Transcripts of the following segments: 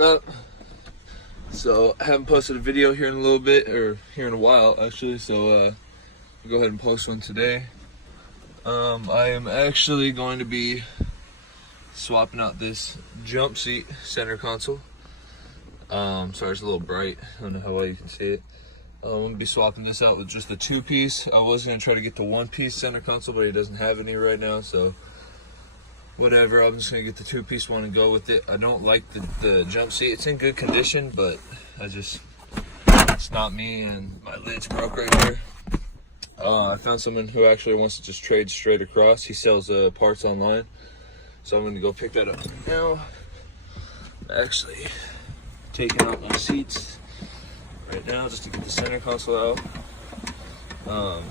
Up. So I haven't posted a video here in a little bit, or here in a while actually, so I'll go ahead and post one today. I am actually going to be swapping out this jump seat center console. Sorry, it's a little bright, I don't know how well you can see it. I'm going to be swapping this out with just the 2-piece. I was going to try to get the 1-piece center console, but it doesn't have any right now, so whatever, I'm just gonna get the 2-piece one and go with it. I don't like the jump seat. It's in good condition, but it's not me, and my lid's broke right here. I found someone who actually wants to just trade straight across. He sells parts online, so I'm gonna go pick that up now. I'm actually taking out my seats right now just to get the center console out.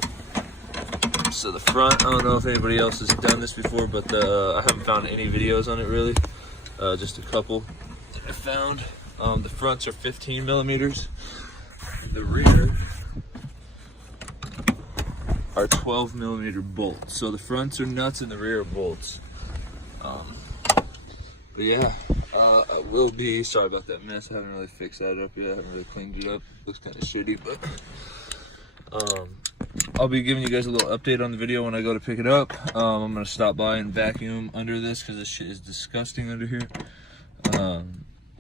So the front, I don't know if anybody else has done this before, but I haven't found any videos on it really. Just a couple that I found. The fronts are 15 millimeters. The rear are 12 millimeter bolts. So the fronts are nuts and the rear are bolts. But yeah, I will be, sorry about that mess. I haven't really fixed that up yet. I haven't really cleaned it up. Looks kind of shitty, but I'll be giving you guys a little update on the video when I go to pick it up. I'm gonna stop by and vacuum under this because this shit is disgusting under here.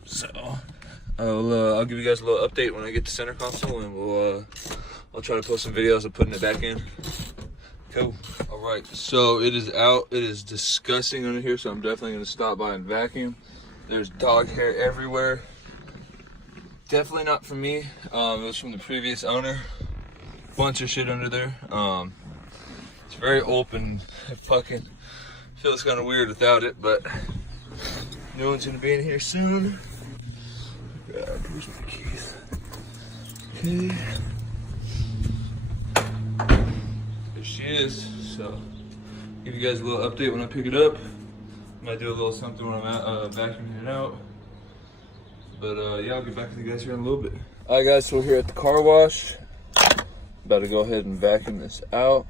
So I'll give you guys a little update when I get the center console, and I'll try to post some videos of putting it back in. Cool. All right, so it is out. It is disgusting under here, so I'm definitely gonna stop by and vacuum. There's dog hair everywhere. Definitely not from me. It was from the previous owner. Bunch of shit under there. It's very open. I fucking feels kind of weird without it, but no one's gonna be in here soon. God, where's my keys? Okay. There she is. So, give you guys a little update when I pick it up. Might do a little something when I'm out, vacuuming it out. But yeah, I'll get back to you guys here in a little bit. Alright guys, so we're here at the car wash. About to go ahead and vacuum this out.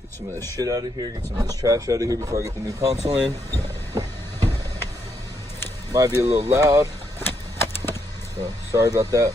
Get some of this shit out of here, get some of this trash out of here before I get the new console in. Might be a little loud, so sorry about that.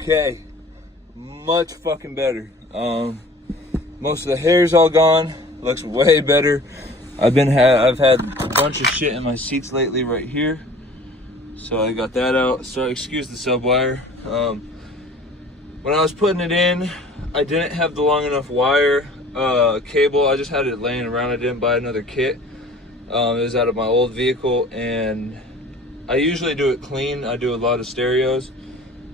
Okay, much fucking better. Most of the hair's all gone. Looks way better. I've had a bunch of shit in my seats lately right here, so I got that out. So excuse the sub wire. When I was putting it in, I didn't have the long enough wire cable. I just had it laying around. I didn't buy another kit. It was out of my old vehicle, and I usually do it clean. I do a lot of stereos,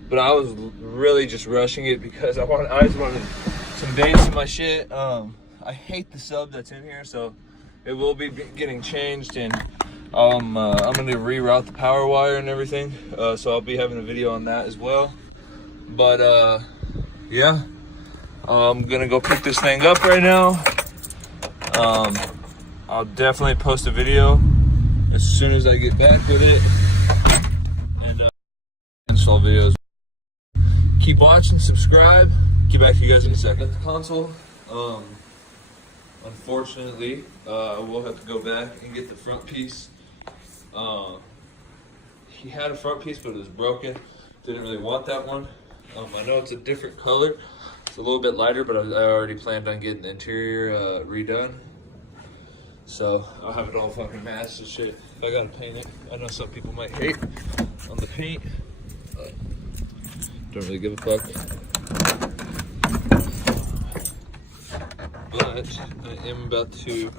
but I was really just rushing it because I just wanted some bass in my shit. I hate the sub that's in here, so it will be getting changed, and I'm gonna reroute the power wire and everything. So I'll be having a video on that as well. But yeah, I'm gonna go pick this thing up right now. I'll definitely post a video as soon as I get back with it, and install videos. Keep watching, subscribe. Get back to you guys in a second. At the console, unfortunately, I will have to go back and get the front piece. He had a front piece, but it was broken. Didn't really want that one. I know it's a different color. It's a little bit lighter, but I already planned on getting the interior redone. So I'll have it all fucking matched and shit. If I gotta paint it, I know some people might hate on the paint, but don't really give a fuck. But I am about to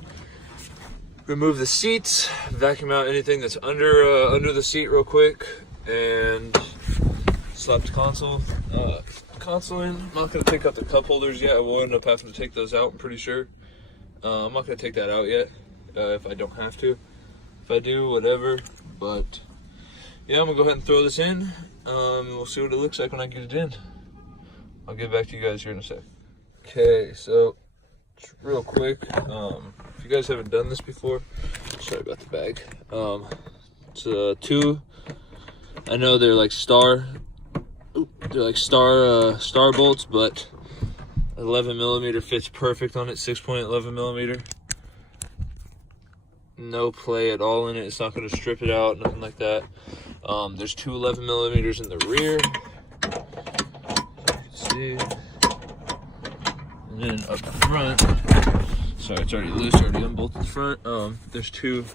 remove the seats, vacuum out anything that's under the seat real quick, and slap the console in. I'm not gonna take out the cup holders yet. I will end up having to take those out, I'm pretty sure. I'm not gonna take that out yet, if I don't have to. If I do, whatever. But yeah, I'm gonna go ahead and throw this in. We'll see what it looks like when I get it in. I'll get back to you guys here in a sec. Okay, so just real quick, if you guys haven't done this before, sorry about the bag. It's two. I know they're like star bolts, but 11mm fits perfect on it. 6.11mm. No play at all in it. It's not going to strip it out, nothing like that. There's two 11mm in the rear. As you can see. And then up front, sorry, it's already loose, already unbolted the front. There's two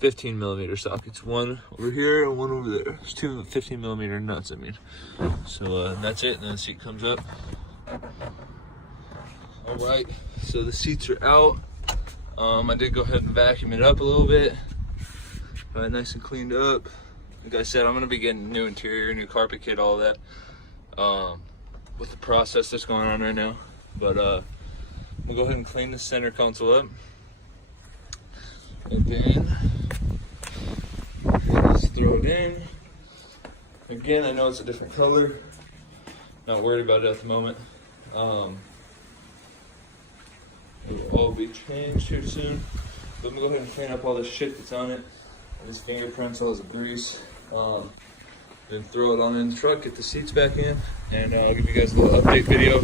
15mm sockets, one over here and one over there. There's two 15mm nuts, I mean. So that's it, and then the seat comes up. All right, so the seats are out. I did go ahead and vacuum it up a little bit. Got it nice and cleaned up. Like I said, I'm gonna be getting new interior, new carpet kit, all that. With the process that's going on right now. But we'll go ahead and clean the center console up. And then let's throw it in. Again, I know it's a different color. Not worried about it at the moment. It will all be changed here soon. But I'm gonna go ahead and clean up all this shit that's on it. His fingerprints, all his grease. Then throw it on in the truck, get the seats back in, and I'll give you guys a little update video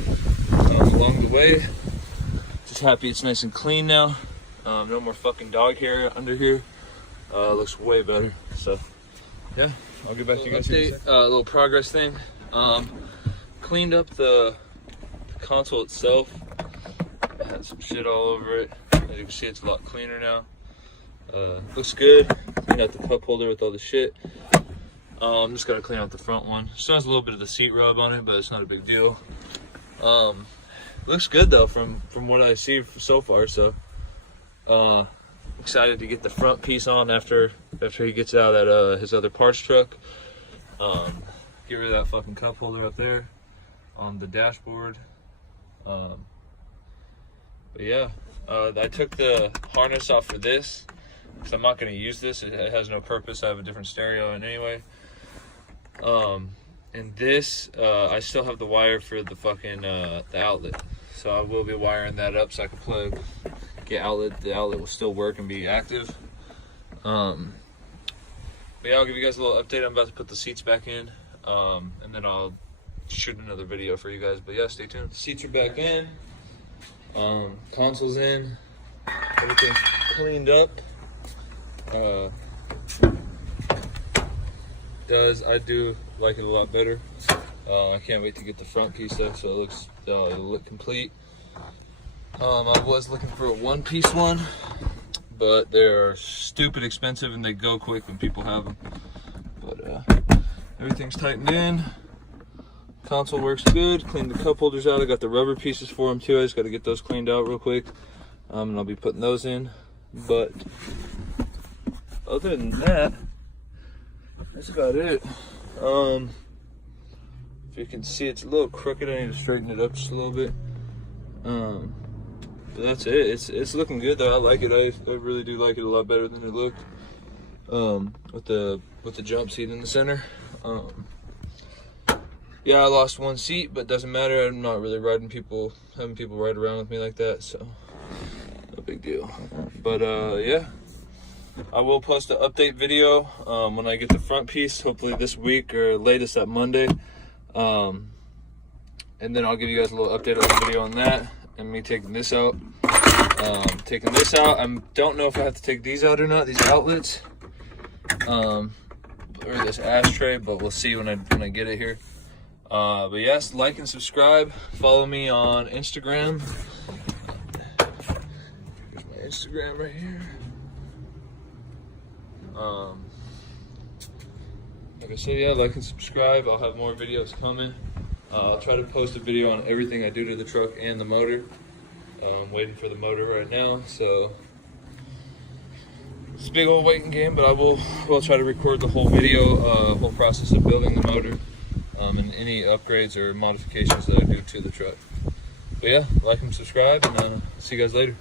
along the way. Just happy it's nice and clean now. No more fucking dog hair under here. Looks way better. So yeah, I'll get back to you guys. Update, a little progress thing. Cleaned up the console itself. I had some shit all over it. As you can see, it's a lot cleaner now. Looks good. Cleaned out the cup holder with all the shit. I'm just gonna clean out the front one. Still has a little bit of the seat rub on it, but it's not a big deal. Looks good though from what I see so far. So excited to get the front piece on after he gets out at his other parts truck. Get rid of that fucking cup holder up there on the dashboard. But yeah, I took the harness off for this because I'm not going to use this. It has no purpose. I have a different stereo in anyway. And this, I still have the wire for the fucking the outlet, so I will be wiring that up so I can get outlet. The outlet will still work and be active. But yeah, I'll give you guys a little update. I'm about to put the seats back in, and then I'll shoot another video for you guys. But yeah, stay tuned. Seats are back in. Console's in. Everything's cleaned up. I do like it a lot better. I can't wait to get the front piece though, so it'll look complete. I was looking for a one-piece one, but they're stupid expensive and they go quick when people have them. But everything's tightened in. Console works good. Cleaned the cup holders out. I got the rubber pieces for them too. I just got to get those cleaned out real quick, and I'll be putting those in. But other than that, that's about it. If you can see, it's a little crooked. I need to straighten it up just a little bit. But that's it. It's looking good though. I like it. I really do like it a lot better than it looked. With the jump seat in the center. Yeah, I lost one seat, but doesn't matter. I'm not really having people ride around with me like that, so no big deal. But yeah, I will post an update video when I get the front piece, hopefully this week or latest that Monday. And then I'll give you guys a little update on the video on that and me taking this out. I don't know if I have to take these out or not, these outlets, or this ashtray, but we'll see when I get it here. But yes, like and subscribe. Follow me on Instagram. Here's my Instagram right here. Like I said, yeah, like and subscribe. I'll have more videos coming. I'll try to post a video on everything I do to the truck and the motor. I'm waiting for the motor right now, so it's a big old waiting game, but we'll try to record the whole video, whole process of building the motor, and any upgrades or modifications that I do to the truck. But yeah, like and subscribe, and see you guys later.